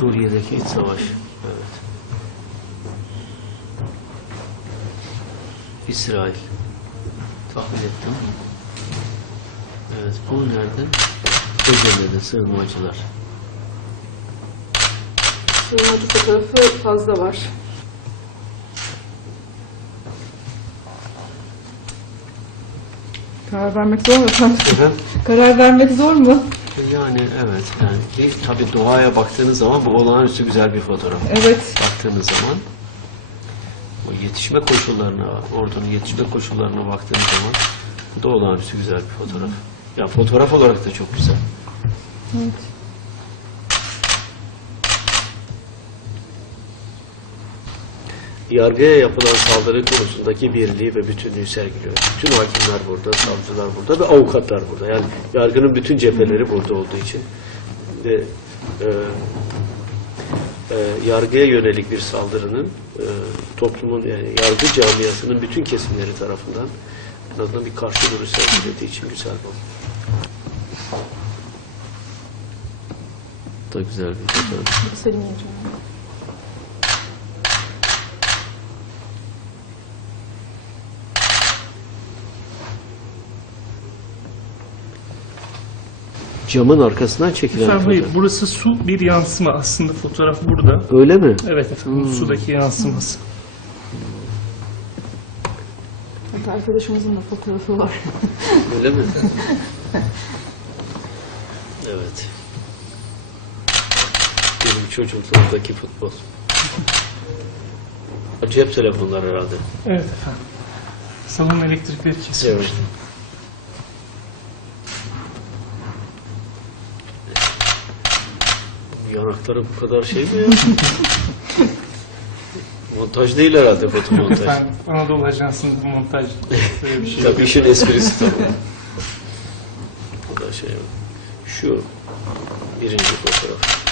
Suriye'deki iç savaş. Evet. İsrail. Tahmin ettim. Evet, bu nerede? Ege'de sığınmacılar. Sığınmacı fotoğrafı fazla var. Karar vermek zor mu efendim? Karar vermek zor mu? Yani evet, yani bir, tabii doğaya baktığınız zaman bu olağanüstü güzel bir fotoğraf. Evet. Baktığınız zaman o yetişme koşullarına, ordunun yetişme koşullarına baktığınız zaman bu da olağanüstü güzel bir fotoğraf. Ya fotoğraf olarak da çok güzel. evet. Yargıya yapılan saldırı konusundaki birliği ve bütünlüğü sergiliyor. Bütün hakimler burada, savcılar burada ve avukatlar burada. Yani yargının bütün cepheleri burada olduğu için ve e, e, yargıya yönelik bir saldırının e, toplumun yani yargı camiasının bütün kesimleri tarafından en azından bir karşı duruş sergilediği için güzel bu. Da güzel bir fotoğraf. Selim Yıldırım. Camın arkasından çekilen Efendim hayır, fotoğraf. burası su bir yansıma aslında fotoğraf burada. Öyle mi? Evet efendim, sudaki yansıması. Hatta arkadaşımızın da fotoğrafı var. Öyle mi? evet. Benim çocukluğumdaki futbol. Cep telefonları herhalde. Evet efendim. Salon elektrikleri kesilmiş. Evet. Yanakları bu kadar şey mi ya? montaj değil herhalde fotomontaj. Efendim, Anadolu Ajansı'nın bu montaj böyle bir şey. Tabii işin esprisi tabii. Bu da şey Şu birinci fotoğraf.